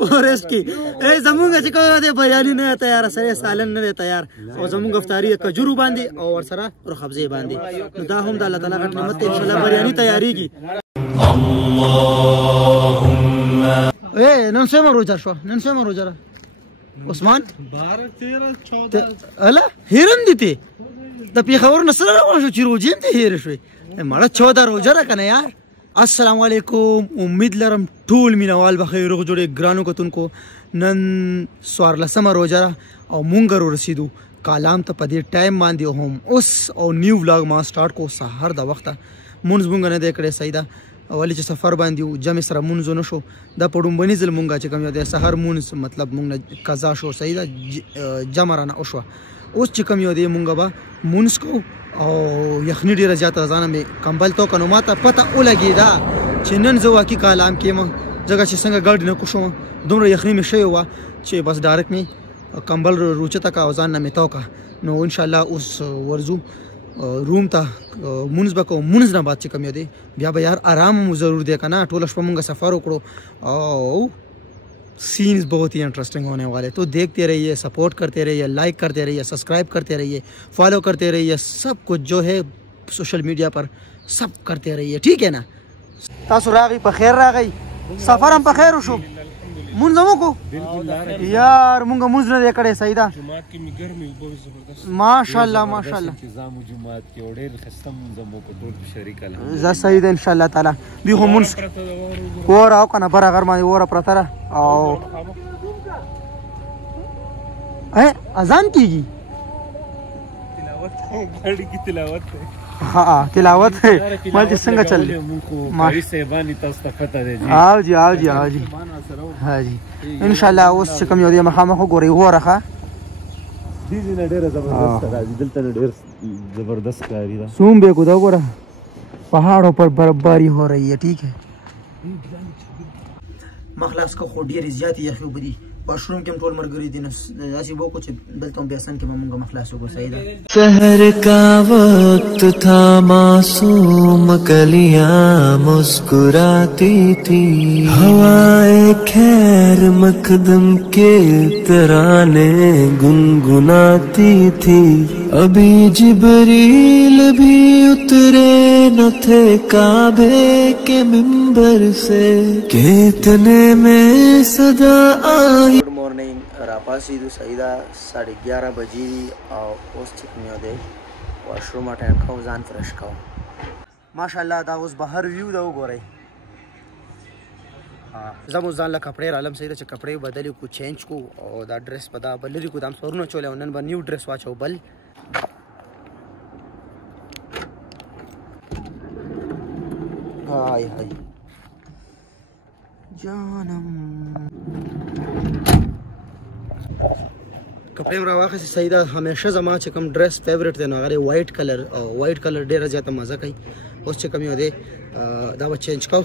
فورست کې زمونږ چې کوم دی بریاني نه تیار سره سالن نه تیار او زمونږ افطاری کجورو باندې او ورسره رخبزې باندې نو دا هم د الله تعالی غټ نعمت ان شاء الله بریاني تیاریږي اللهم نن څومره روزه شو نن څومره روزه عثمان 12 13 14 الا هیرن دي ته د پیښور نسل روان شو چې روزې ته هیر شوي مړه 14 روزه را کنه یار السلام علیکم امید لرم ټول مینوال بخیر روغ جوړې ګرانو کتونکو نن 14 روزه او مونږ رسیدو کالام ته په دې ټایم باندې هم اوس او نیو ولاګ ما سٹارټ کو سحر د وخته مونږ نه د کړې سیدا اولی چې سفر باندې جمع سره مونږ نه شو د پړومبني ځل مونږه چې کوم یو د سحر مونږ مطلب مونږ قضا شو سیدا جمع رانه او شو اوس چې کوم یو د مونږه با مونږ کو او یخنی ډیره زیاته ځانه مې کمبل تو کنو ماته پته ولګی دا چې نن زه واقعي کلام کې ما ځکه چې څنګه ګاډ نه کوشم دومره یخنی مې شوی و چې بس ډایرکټ می کمبل روچته کا ځان نه مې توکا نو ان شاء الله اوس ورزو روم ته مونږ بکو مونږ نه بات چې کم دی بیا به یار آرام مو ضرور دی کنه ټول شپه مونږ سفر وکړو او सीन्स बहुत ही इंटरेस्टिंग होने वाले तो देखते रहिए सपोर्ट करते रहिए लाइक करते रहिए सब्सक्राइब करते रहिए फॉलो करते रहिए सब कुछ जो है सोशल मीडिया पर सब करते रहिए ठीक है ना تاسو راغی په خیر راغی سفر هم په خیر وشو مونږ مو کو یار مونږ موږ نه کړې سیدا جمعات کې می ګرمي وبو زبردست ماشاءالله ماشاءالله نظام جمعات کې وړې خستم زمو کو ټول شریک الله ز سید ان شاء الله تعالی دی هم مونږ ور او کنه بر غر باندې ور پرتره او اذان کیږي تلاوت غړي کی تلاوت हाँ तिलावत है मैं जिसंग चल मारी सेवानी तस्तफता दे जी आओ जी आओ जी आओ जी हाँ जी इंशाल्लाह उस कम योदी मखामा को गोरी हो रखा दीदी ने ढेर जबरदस्त राजी दिलता ने ढेर जबरदस्त कारी था सूम बे खुदा गोरा पहाड़ों पर बर्फबारी हो रही है ठीक है मखलास को खोडियर ज्यादा यखी बदी वॉशरूम के टोल मरगरी दिन ऐसी वो कुछ दलतों बेसन के मम्मू का मखलास को सही था शहर का वक्त था मासूम कलियां मुस्कुराती थी हवाएं खैर मकदम के तराने गुनगुनाती थी अभी जिब्रील भी उतरे न थे काबे के मिंबर से कितने में सदा आई गुड मॉर्निंग रापासी दो सईदा 11:30 बजे और उस चिकनियो दे वॉशरूम अटेंड खाओ जान फ्रेश खाओ माशाल्लाह दा उस बाहर व्यू दा वګورئ زمو ځان له کپڑے عالم سید چې کپڑے بدلی کو چینج کو او دا ډریس پدا بلری کو دام سورونو چولې نن به نیو ډریس واچو بل هاي هاي جانم कपड़े में वाक़ से सईदा हमेशा जमा च कम ड्रेस फेवरेट देना अगर वाइट कलर और वाइट कलर डेरा जाता मजा कई उस च कमी होदे दावा चेंज को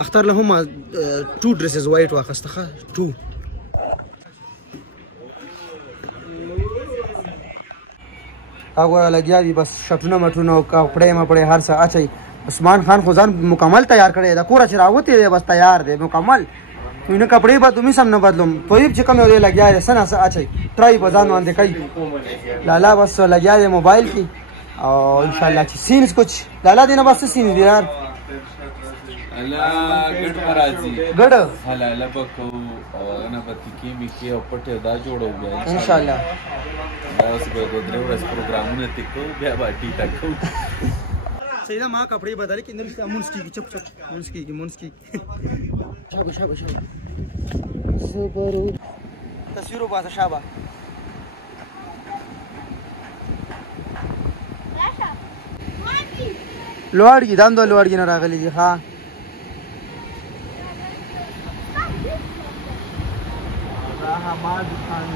اختار لهم 2 dresses white واخستخه 2 اگر لګیا دي بس شټونه مټونه کپڑے مپڑے هر څه اچي عثمان خان خزان مکمل تیار کړي دا کور چې راوته دی بس تیار دی مکمل نو کپڑے به تم سم نه بدلم پویب چې کوم دی لګیا دي سنا اچي ټرای بزان باندې کوي لالا بس لګیا دی موبایل کې او ان شاء الله چې سینز کچھ لالا دینه بس سین دی یار الله ګډ مرাজি ګډ حلاله بکو او انا پتی کی می کی او پټه دا جوړو بیا ان شاء الله دا اوس به د درو ورځ پروګرامونه تکو بیا باټی تکو سیدا ما کپڑے بدل کې اندر مونس کی چپ چپ مونس کی شابه صبر تصویرو باسه شابه لوړګي دام دو لوړګي نه راغلي دي ها हमार दुकान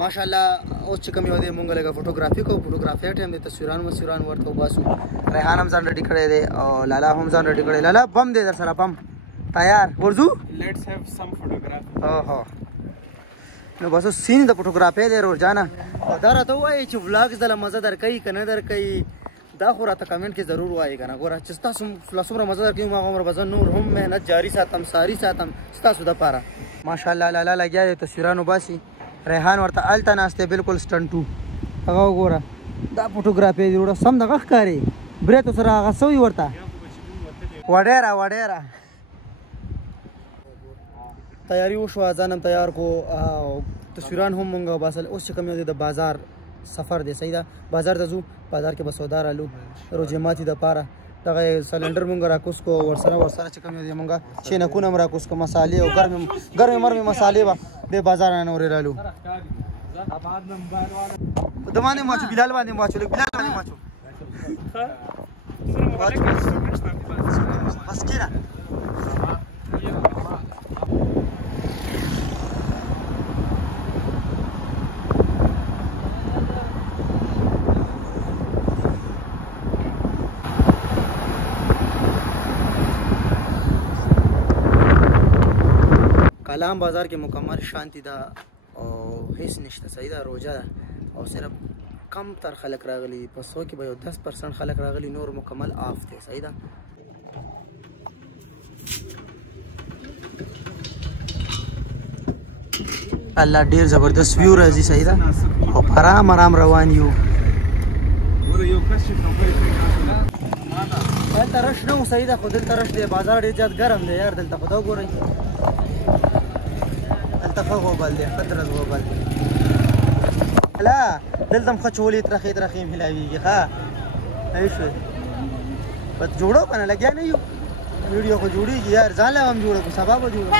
माशाल्लाह اوس چې کوم یو دی مونږ لګه فوټوګرافي کو فوټوګرافي ټیم د تصویران ورته وباسو ریحان هم ځان ریډي کړی دی او لالا هم ځان ریډي کړی لالا بم دی در سره بم تیار ورځو Let's have some photography. اوهو نو بس سین د فوټوګرافي دی ورجانه دا راته وایي چې ولاګز دله مزه درکوي که نه درکوي دا خو راته کمنټ کې ضرور وایي که نه ګوره چې ستاسو څومره مزه درکوي هغومره به زه نور هم محنت جاري ساتم ساري ساتم ستاسو دپاره ماشاءالله لالا لګیا دی تصویرانو باسي ریحان ورته هلته ناست دی بلکل سټنټو هغه وګوره دا فوټوګرافي دی وړه سم دغه ښکاري بریتو سره هغه څه وي ورته وډیره تیاری وشوه ځان هم تیار کو تصویران هم مونږ وباسل اوس چې کوم یو دی د بازار سفر دی صحیح ده بازار ته ځو بازار کې به سودا رالو روژې ماتي دپاره دغه سلنډر مونږ راکوس کو ورسره چې کوم یو دی مونږ چینکونه هم راکوس کو مسالې او ګرمې مرمې مسالې به بې بازار نه نورې رالو د باندې ماچو بلال باندې ماچو لږ بلال باندې ماچو بس کېنه کلام بازار کې مکمل شانتی ده او هیڅ نشته صحیح ده روژه ده او صرف کم تر خلک راغلي په 100 کې به یو 10% خلک راغلي نور مکمل آف دی صحیح ده الله ډیر زبردست ویو راځي صحیح ده او آرام روان یو دلته رش نه و صحیح ده خو دلته رش دی بازار ډېر زیات ګرم دی یار دلته خو دا وګورئ دلته ښه غوبل دی ښه درز غوبل دی هله دلته هم ښه چولې ترخې ملاویږي ښه صحیح شوی بس جوړو که نه لګیا نه یو ویډیو خو جوړېږي یار ځان له هم جوړه کړو سبا به جوړه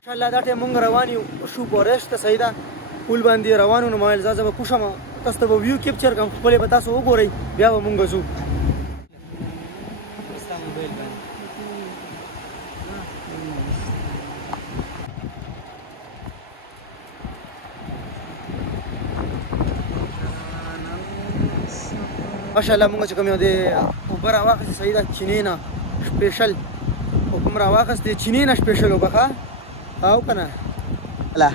انشاءالله دا ټایم مونږ روان یو شو فورسټ ته صحیح ده پول باندې روان وو نو ما ویل ځه به کوشم تاسو ته به ویو کیپچر کړم خپلې به تاسو وګورئ بیا به مونږ ځو ماشاءالله مونږ چې کوم یو دی اوبه راواخېستې صحیح ده چینې نه سپیشل او کوم راواخېستې چینې نه سپیشل اوبه ښه او که نه لا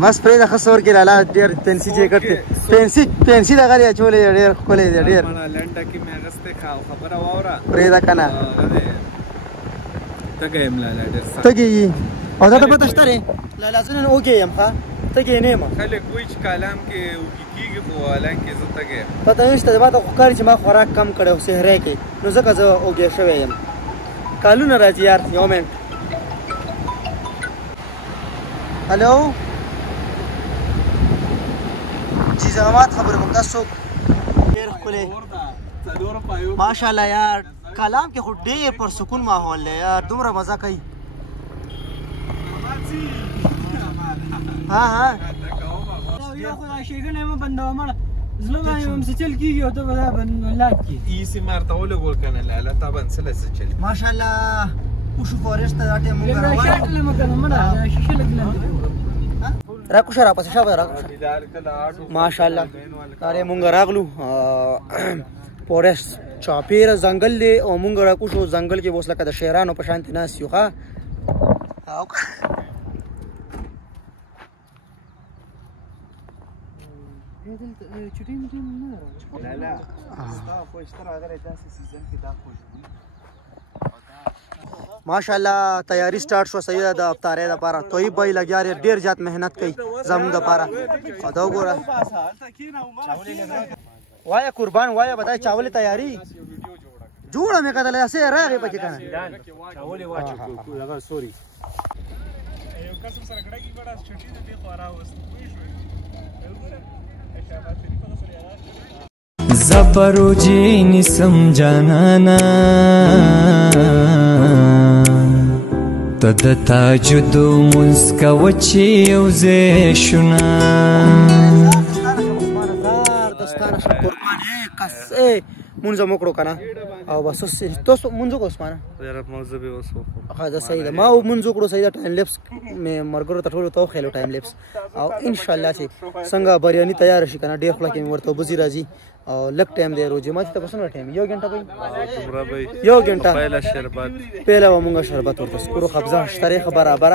بس پرېږده ښه سور کې لالا ډېر پنسي جیکټ دی پنسي دغه دی اچولی دی ډېر ښکلی دی ډېر لنډه کې مې اغوستی خبره واوره پرېږده که نه تږی یم لالا ډېر تږی یي او دا ته پته شته دی لالا زه نن وږی یم ښه تږی نه یم خلک وایي چې کالام کې وږي کېږي خو حالانکې زه تږی یم پته نشته ما ته خو ښکاري چې ما خوراک کم کړی و صحرا کې نو ځکه زه وږی شوی یم کالونه راځي یار یو منټ هلو جی زغمات خبر کوم دا څوک ډېر ښکلی ماشاءالله یار کلام کې خو ډېر پرسکون ماحول دی یار دومره مزه کوي ها یو خو دا ښېګڼه مه بندوه مړه زړه باندې هم څه چل کېږي او ته به دا لاک کړې ایسې مارته ولګول که نه لاله تا باندې څه له څه چل ماشاءالله وشو فورسټ ته دا ټایم مونږ روان شاټله مه کنه مړه دا شیشه لږ لاندې راکوشه راپسې شابه راکوشه ماشاءالله دا مونږ راغلو فورسټ چاپېره ځنګل دی او مونږ راکوشو ځنګل کې به اوس لکه د شیرانو په شانتې ناست یو ښه ماشاءالله تیاری سٹارټ شو صحیح ده د افطارۍ دپاره طیب بھائی لګیا دی ډېر زیات محنت کوي زموږ دپاره او دا وګوره وایه قربان وایه به دا چاولې تیاري جوړه مې کتله هسې راغې پکې که نه زبروجی نسم جانانا تد تاجد منسکا وچی یوزے شنا مونږ مو کړو کنه او بس تاسو مونږ کو اسمانه یاره موضوع به وسو دا صحیح ده ما مونږ کړو صحیح ده ټایم لیپس مې مرګرو ته ټولو تو خېلو ټایم لیپس او ان شاء الله چې څنګه بریانی تیار شي کنه ډېر خپل کې ورته بزی راځي او لک ټایم دی روزه ماته تاسو نه ټایم 1 غنټه بھائی 1 غنټه پہلا شربت پہلا مونږه شربت ورته سکرو خبزه شتره برابر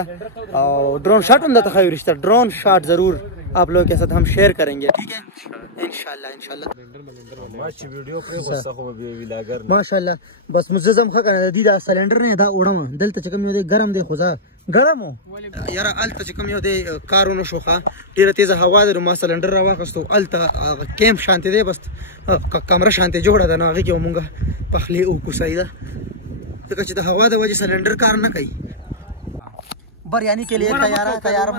और ड्रोन शॉट हम दिखाई रिश्ता ड्रोन शॉट जरूर आप लोगों के साथ हम शेयर करेंगे ठीक है इंशाल्लाह माशाल्लाह बस मुजजम खा कर दी दा सिलेंडर ने दा ओडम दलते चकम यो दे गरम दे खुदा गरम हो यार अलते चकम यो दे कारोनो शोखा ډیره تیزه هوا ده ما سلندر را واخستو الته کیمپ شانته ده بس کمره شانته جوړه ده نه هغه کې مونږه پخلی او کوسایده ځکه چې د هوا د وجه سلندر کار نه کوي बिरयानी के लिए तैयार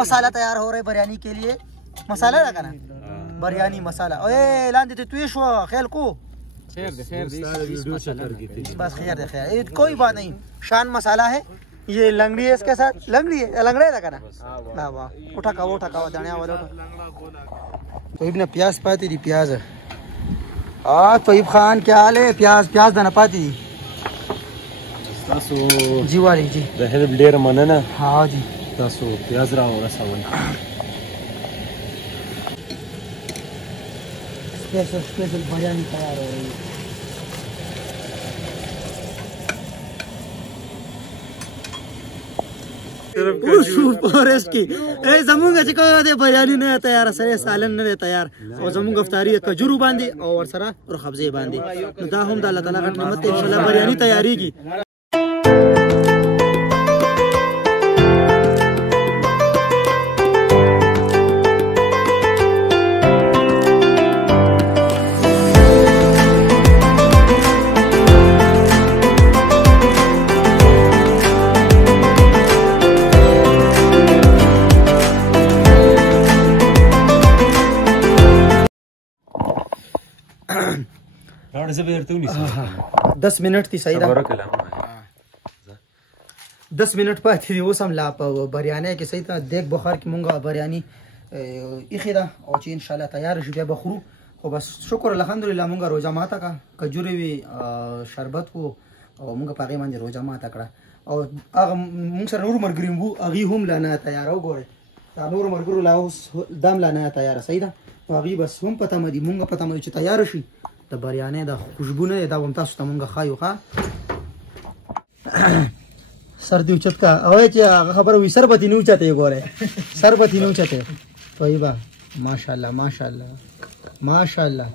मसाला तैयार हो रहा है बिरयानी के लिए मसाला लगा ना बिरयानी मसाला ओए ऐलान देते तू शो खेल को खैर बस खैर दे खैर कोई बात नहीं शान मसाला है ये लंगड़ी है इसके साथ लंगड़ी है लंगड़ा लगा ना वाह वाह उठा का दानिया वाला तो इब्ने प्याज पाती थी प्याज तो इब खान क्या हाल है प्याज दाना पाती थी تاسو जी वाली जी د هلب ډیر مننه हाँ जी تاسو پیاز را ورسول स्पेशल बिरयानी तैयार हो रही है फॉरेस्ट की ए जमुंगा چې کوه د बिरयानी نه تیار سره سالن نه تیار او زمونږ افطاری کجورو باندې او ور سره او خبزه باندې نو دا هم د الله تعالی غټ نعمت ان شاء الله बिरयानी تیاریږي راډ زه به درته ونیسم 10 منټ تی صحیح ده 10 منټ پاتې دی اوس هم لا په बिरयानी کې صحیح ته دیګ بخار کې مونږه बिरयानी اخیره او چې ان شاء الله تیار شي بیا بخورو خو بس شکر الحمدلله مونږه روزه ماته کا کجوري وی شربت کو او مونږه پاګې باندې روزه ماته کړه او هغه مونږ سره نور مرګریم وو هغه هم لانه تیار او ګوره دا نور مرګرو لا اوس دام لانه تیار صحیح ده هغه بس هم پته مدي مونږه پته مدي چې تیار شي د बिरयानी د خوشبو نه دا هم تاسو ته مونږه خایو ښا سردی اوچت کا او چې هغه خبره وي سربتی نه اوچته ګوره سربتی نه اوچته طيبه ماشاءالله ماشاءالله ماشاءالله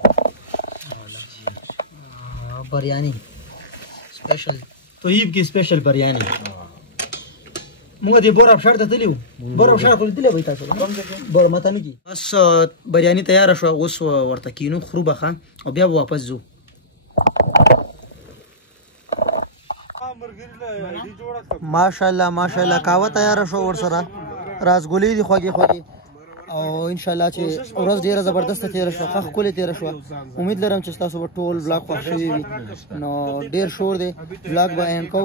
बिरयानी स्पेशल طيب کی स्पेशल बिरयानी موږ دې بور افشار ته تلیو بور افشار ته تلیو وای تاسو بور ماته نه کی بس बिरयानी تیار شو اوس ورته کینو خرو بخا او بیا واپس زو ماشاءالله کاوه تیار شو ور سره راسګولې دي خوږی او ان شاء الله چې ورځ ډیره زبردست تیر شو خخ کولې تیر شو امید لرم چې تاسو په ټول بلاګ خوښ شي نو ډیر شور دی بلاګ به ان کو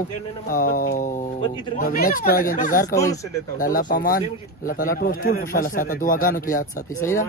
او د نیکسټ بلاګ انتظار کوئ الله پامان الله تعالی ټول خوشاله ساته دعاګانو کې یاد ساتي صحیح ده